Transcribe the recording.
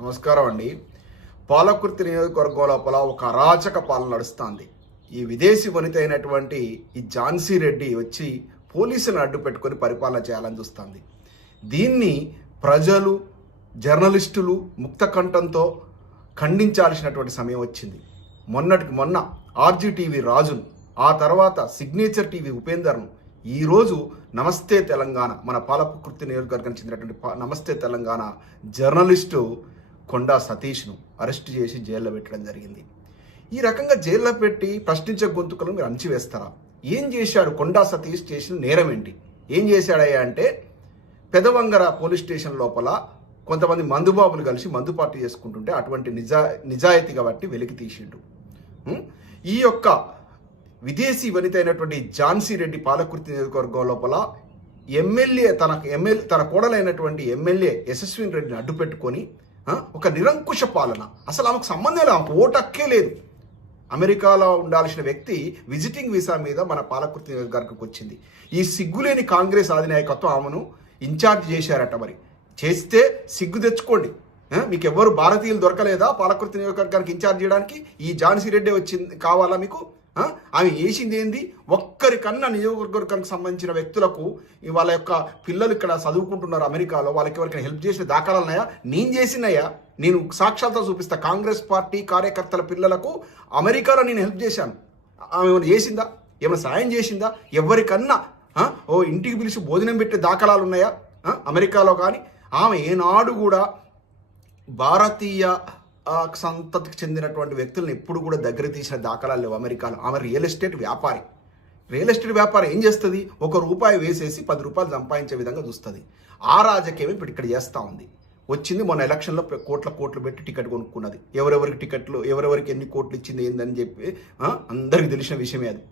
నమస్కారం అండి. పాలకుర్తి నియోజకవర్గం లోపల ఒక అరాచక పాలన నడుస్తుంది. ఈ విదేశీ వనిత అయినటువంటి ఈ ఝాన్సీ రెడ్డి వచ్చి పోలీసులను అడ్డు పెట్టుకొని పరిపాలన చేయాలని చూస్తుంది. దీన్ని ప్రజలు, జర్నలిస్టులు ముక్త కంఠంతో ఖండించాల్సినటువంటి సమయం వచ్చింది. మొన్నటికి మొన్న ఆర్జీటీవీ రాజును, ఆ తర్వాత సిగ్నేచర్ టీవీ ఉపేందర్ను, ఈరోజు నమస్తే తెలంగాణ మన పాలకుర్తి నియోజకవర్గానికి చెందినటువంటి నమస్తే తెలంగాణ జర్నలిస్టు కొండా సతీష్ను అరెస్ట్ చేసి జైల్లో పెట్టడం జరిగింది. ఈ రకంగా జైల్లో పెట్టి ప్రశ్నించే గొంతుకలను మీరు అణచివేస్తారా? ఏం చేశాడు కొండా సతీష్? చేసిన నేరం ఏంటి? ఏం చేశాడయ్యా అంటే, పెదవంగర పోలీస్ స్టేషన్ లోపల కొంతమంది మందుబాబులు కలిసి మందు పార్టీ చేసుకుంటుంటే అటువంటి నిజాయితీగా బట్టి వెలికి తీసిండు. ఈ యొక్క విదేశీ వనిత అయినటువంటి ఝాన్సీ రెడ్డి పాలకుర్తి నియోజకవర్గం లోపల తన కోడలైనటువంటి ఎమ్మెల్యే యశస్విని రెడ్డిని అడ్డు పెట్టుకొని ఒక నిరంకుశ పాలన. అసలు ఆమెకు సంబంధం లేదు, ఆమెకు ఓటు హక్కే లేదు. అమెరికాలో ఉండాల్సిన వ్యక్తి విజిటింగ్ వీసా మీద మన పాలకుర్తి నియోజకవర్గంకి వచ్చింది. ఈ సిగ్గులేని కాంగ్రెస్ అధినాయకత్వం ఆమెను ఇన్ఛార్జ్ చేశారట. మరి చేస్తే సిగ్గు తెచ్చుకోండి. మీకు ఎవరు భారతీయులు దొరకలేదా పాలకుర్తి నియోజకవర్గానికి ఇన్ఛార్జ్ చేయడానికి? ఈ ఝాన్సీ రెడ్డి వచ్చింది కావాలా మీకు? ఆమె చేసింది ఏంది? ఒక్కరికన్నా నియోజకవర్గానికి సంబంధించిన వ్యక్తులకు వాళ్ళ యొక్క పిల్లలు ఇక్కడ చదువుకుంటున్నారు అమెరికాలో, వాళ్ళకి ఎవరికైనా హెల్ప్ చేసిన దాఖలాలు ఉన్నాయా? నేను చేసినయ్యా, నేను సాక్షాత్తో చూపిస్తా. కాంగ్రెస్ పార్టీ కార్యకర్తల పిల్లలకు అమెరికాలో నేను హెల్ప్ చేశాను. ఆమె ఏమైనా చేసిందా? ఏమైనా సాయం చేసిందా? ఎవరికన్నా ఇంటికి పిలిచి భోజనం పెట్టే దాఖలాలు ఉన్నాయా అమెరికాలో? కానీ ఆమె ఏనాడు కూడా భారతీయ సంతతికి చెందినటువంటి వ్యక్తులను ఎప్పుడు కూడా దగ్గర తీసిన దాఖలాలు లేవు అమెరికాలో. ఆమె రియల్ ఎస్టేట్ వ్యాపారి. ఏం చేస్తుంది? ₹1 వేసేసి ₹10 సంపాదించే విధంగా చూస్తుంది. ఆ రాజకీయం ఇప్పుడు ఇక్కడ చేస్తూ ఉంది. వచ్చింది మొన్న ఎలక్షన్లో కోట్లు పెట్టి టికెట్ కొనుక్కున్నది. ఎవరెవరికి టికెట్లు, ఎవరెవరికి ఎన్ని కోట్లు ఇచ్చింది ఏందని చెప్పి అందరికీ తెలిసిన విషయమే అది.